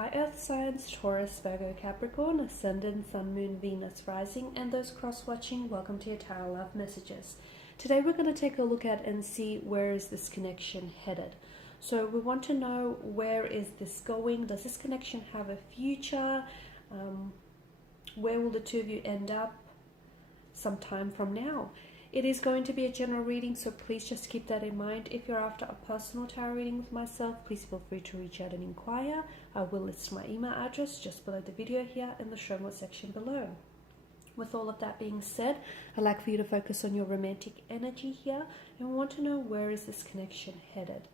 Hi Earth signs, Taurus, Virgo, Capricorn, Ascendant, Sun, Moon, Venus, Rising, and those cross-watching, welcome to your Tarot Love Messages. Today we're going to take a look at and see where is this connection headed. So we want to know, where is this going? Does this connection have a future? Where will the two of you end up sometime from now? It is going to be a general reading, so please just keep that in mind. If you're after a personal tarot reading with myself, please feel free to reach out and inquire. I will list my email address just below the video here in the show more section below. With all of that being said, I'd like for you to focus on your romantic energy here, and we want to know, where is this connection headed?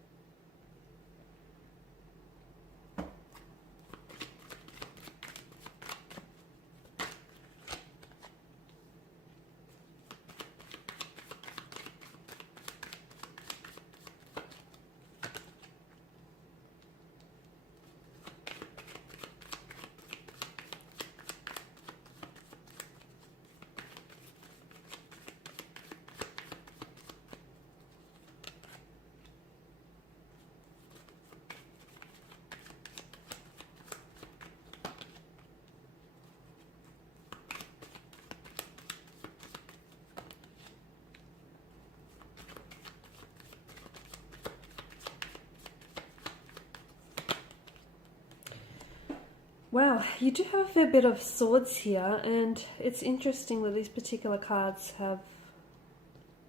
Wow, you do have a fair bit of swords here, and it's interesting that these particular cards have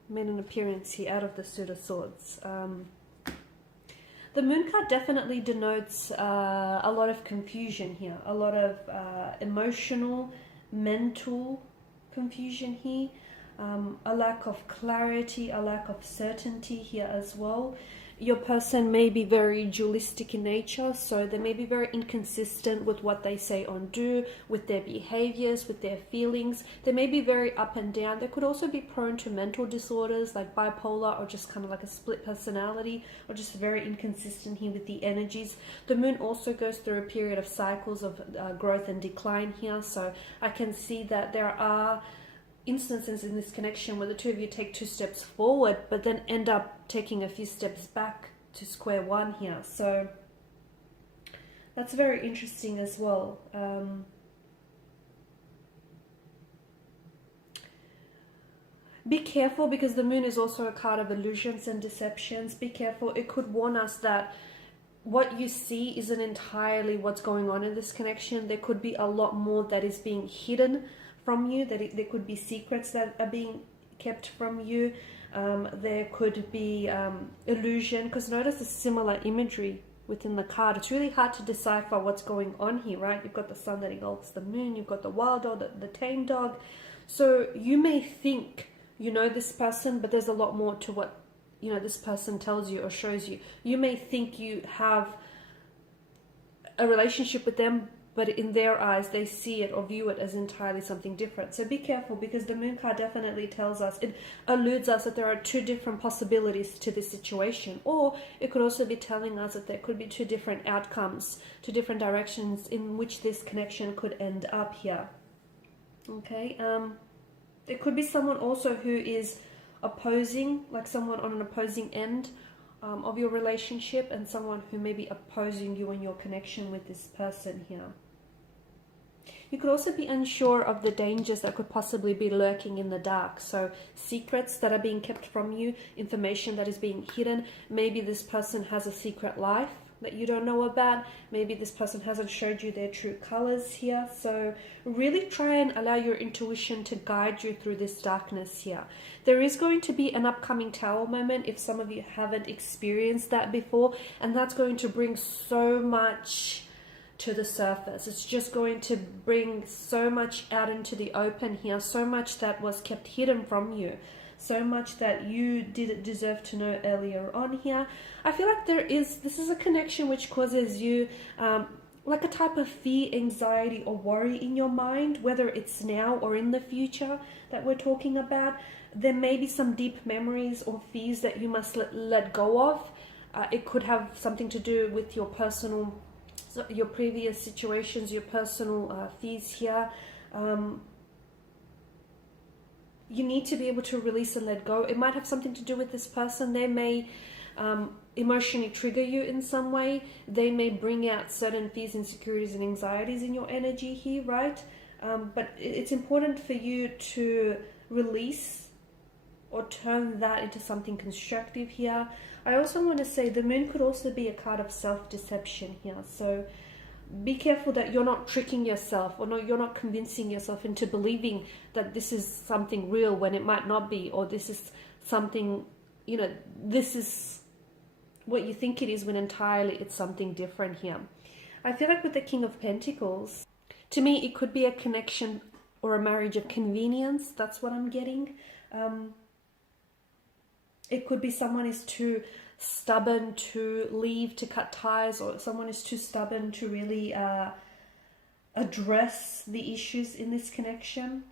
made an appearance here out of the suit of swords. The moon card definitely denotes a lot of confusion here, a lot of emotional, mental confusion here, a lack of clarity, a lack of certainty here as well. Your person may be very dualistic in nature, so they may be very inconsistent with what they say or do, with their behaviors, with their feelings. They may be very up and down. They could also be prone to mental disorders like bipolar, or just kind of like a split personality, or just very inconsistent here with the energies. The moon also goes through a period of cycles of growth and decline here, so I can see that there are instances in this connection where the two of you take 2 steps forward but then end up taking a few steps back to square one here. So that's very interesting as well. Be careful, because the moon is also a card of illusions and deceptions. Be careful. It could warn us that what you see isn't entirely what's going on in this connection. There could be a lot more that is being hidden from you, that there could be secrets that are being kept from you. There could be illusion, because notice the similar imagery within the card. It's really hard to decipher what's going on here, right? You've got the sun that engulfs the moon, you've got the wild dog, the tame dog. So you may think you know this person, but there's a lot more to what this person tells you or shows you. You may think you have a relationship with them, but in their eyes, they see it or view it as entirely something different. So be careful, because the moon card definitely tells us, it alludes us that there are 2 different possibilities to this situation. Or it could also be telling us that there could be 2 different outcomes, 2 different directions in which this connection could end up here. Okay, there could be someone also who is opposing, like someone on an opposing end of your relationship, and someone who may be opposing you and your connection with this person here. You could also be unsure of the dangers that could possibly be lurking in the dark. So secrets that are being kept from you, information that is being hidden. Maybe this person has a secret life that you don't know about. Maybe this person hasn't showed you their true colors here. So really try and allow your intuition to guide you through this darkness here. There is going to be an upcoming Tower moment if some of you haven't experienced that before, and that's going to bring so much to the surface. It's just going to bring so much out into the open here, so much that was kept hidden from you, so much that you didn't deserve to know earlier on here. I feel like this is a connection which causes you like a type of fear, anxiety, or worry in your mind, whether it's now or in the future that we're talking about. There may be some deep memories or fears that you must let go of. It could have something to do with your personal, your previous situations, your personal fears here. You need to be able to release and let go. It might have something to do with this person. They may emotionally trigger you in some way. They may bring out certain fears, insecurities, and anxieties in your energy here, right? But it's important for you to release or turn that into something constructive here. I also want to say the moon could also be a card of self-deception here. So be careful that you're not tricking yourself, or you're not convincing yourself into believing that this is something real when it might not be, or this is something, this is what you think it is when entirely it's something different here. I feel like with the King of Pentacles, to me, it could be a connection or a marriage of convenience. That's what I'm getting. It could be someone is too stubborn to leave, to cut ties, or someone is too stubborn to really address the issues in this connection.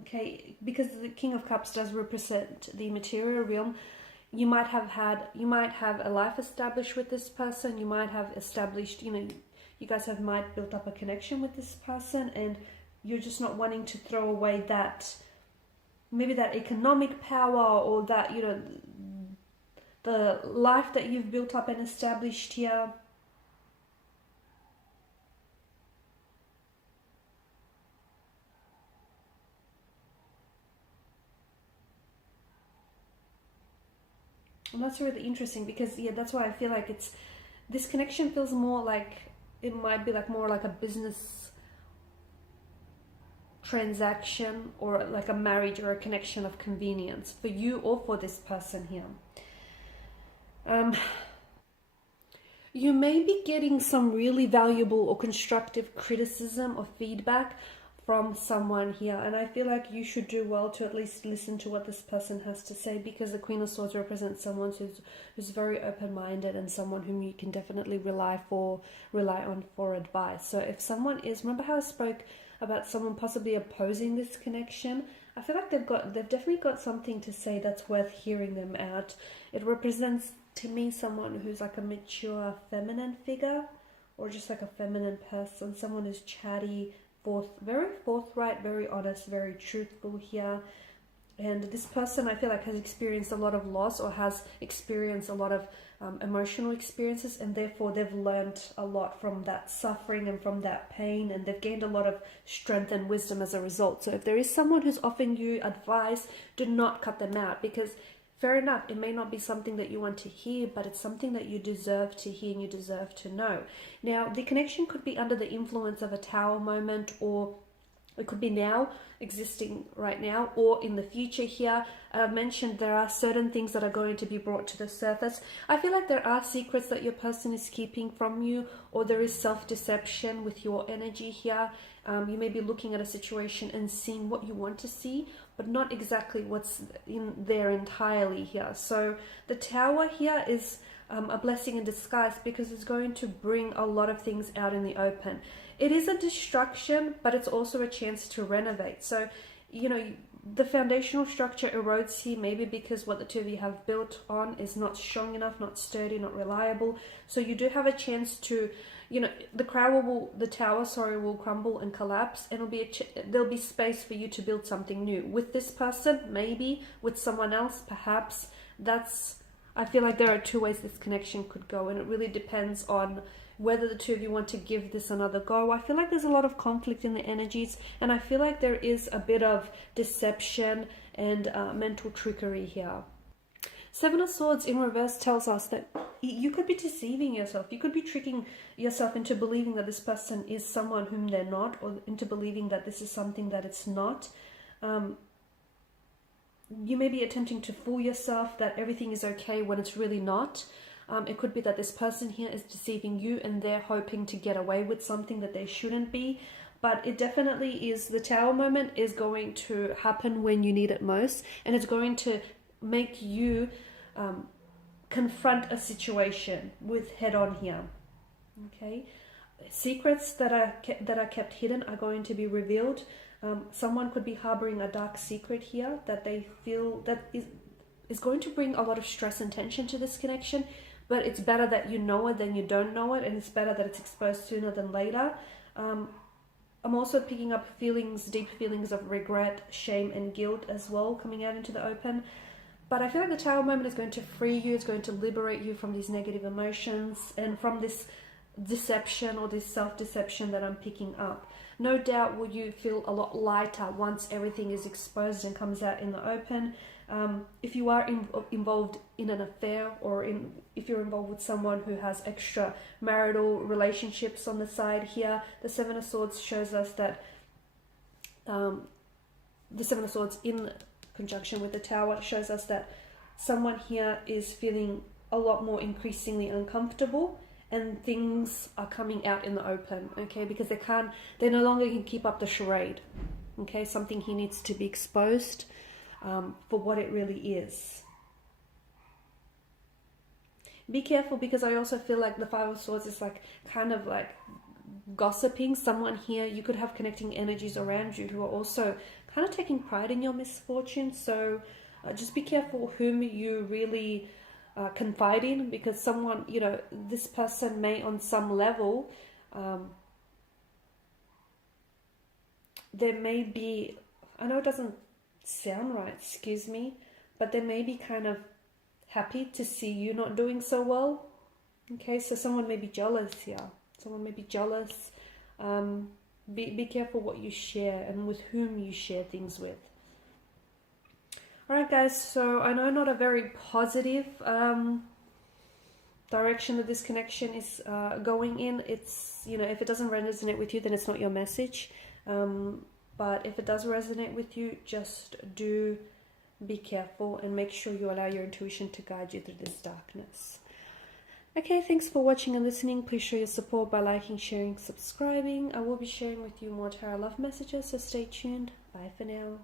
Okay, because the King of Cups does represent the material realm. You might have a life established with this person. You might have established, you guys might built up a connection with this person, and you're just not wanting to throw away that, maybe that economic power, or that, the life that you've built up and established here. And that's really interesting, because that's why I feel like this connection feels more like, it might be like more like a business transaction, or like a marriage or a connection of convenience for you or for this person here. You may be getting some really valuable or constructive criticism or feedback from someone here, and I feel like you should do well to at least listen to what this person has to say, because the Queen of Swords represents someone who's very open-minded, and someone whom you can definitely rely on for advice. So if someone is, remember how I spoke about someone possibly opposing this connection? I feel like they've definitely got something to say that's worth hearing them out. It represents to me someone who's like a mature feminine figure, or just like a feminine person, someone who's chatty, very forthright, very honest, very truthful here. And this person, I feel like, has experienced a lot of loss, or has experienced a lot of emotional experiences, and therefore they've learned a lot from that suffering and from that pain, and they've gained a lot of strength and wisdom as a result. So if there is someone who's offering you advice, do not cut them out, because fair enough, it may not be something that you want to hear, but it's something that you deserve to hear and you deserve to know. Now, the connection could be under the influence of a Tower moment, or it could be now, existing right now, or in the future here. I've mentioned there are certain things that are going to be brought to the surface. I feel like there are secrets that your person is keeping from you, or there is self-deception with your energy here. You may be looking at a situation and seeing what you want to see, but not exactly what's in there entirely here. So the Tower here is a blessing in disguise, because it's going to bring a lot of things out in the open. It is a destruction, but it's also a chance to renovate. So, the foundational structure erodes here, maybe because what the two of you have built on is not strong enough, not sturdy, not reliable. So you do have a chance to, the tower will crumble and collapse, and there'll be space for you to build something new with this person, maybe with someone else, perhaps. I feel like there are two ways this connection could go, and it really depends on whether the two of you want to give this another go. I feel like there's a lot of conflict in the energies, and I feel like there is a bit of deception and mental trickery here. Seven of Swords in reverse tells us that you could be deceiving yourself. You could be tricking yourself into believing that this person is someone whom they're not, or into believing that this is something that it's not. You may be attempting to fool yourself that everything is okay when it's really not. It could be that this person here is deceiving you, and they're hoping to get away with something that they shouldn't be. But it definitely is, the Tower moment is going to happen when you need it most, and it's going to make you confront a situation with head on here. Okay, secrets that are kept hidden are going to be revealed. Someone could be harboring a dark secret here that they feel that is going to bring a lot of stress and tension to this connection. But it's better that you know it than you don't know it, and it's better that it's exposed sooner than later. I'm also picking up feelings, deep feelings of regret, shame, and guilt as well coming out into the open. But I feel like the Tower moment is going to free you. It's going to liberate you from these negative emotions and from this deception or this self-deception that I'm picking up. No doubt will you feel a lot lighter once everything is exposed and comes out in the open. If you are involved in an affair, or if you're involved with someone who has extra marital relationships on the side here, the Seven of Swords shows us that the Seven of Swords in conjunction with the Tower shows us that someone here is feeling a lot more increasingly uncomfortable, and things are coming out in the open, okay, because they no longer can keep up the charade, okay. Something here needs to be exposed for what it really is. Be careful, because I also feel like the Five of Swords is like kind of like gossiping. Someone here, you could have connecting energies around you who are also kind of taking pride in your misfortune. So just be careful whom you really confide in, because someone, you know, this person may on some level, there may be, I know it doesn't sound right, excuse me, but they may be kind of happy to see you not doing so well, okay. So someone may be jealous here. Someone may be jealous. Be careful what you share and with whom you share things with. Alright guys, so I know not a very positive direction that this connection is going in. It's, you know, if it doesn't resonate with you, then it's not your message. But if it does resonate with you, just do be careful and make sure you allow your intuition to guide you through this darkness. Okay, thanks for watching and listening. Please show your support by liking, sharing, subscribing. I will be sharing with you more tarot love messages, so stay tuned. Bye for now.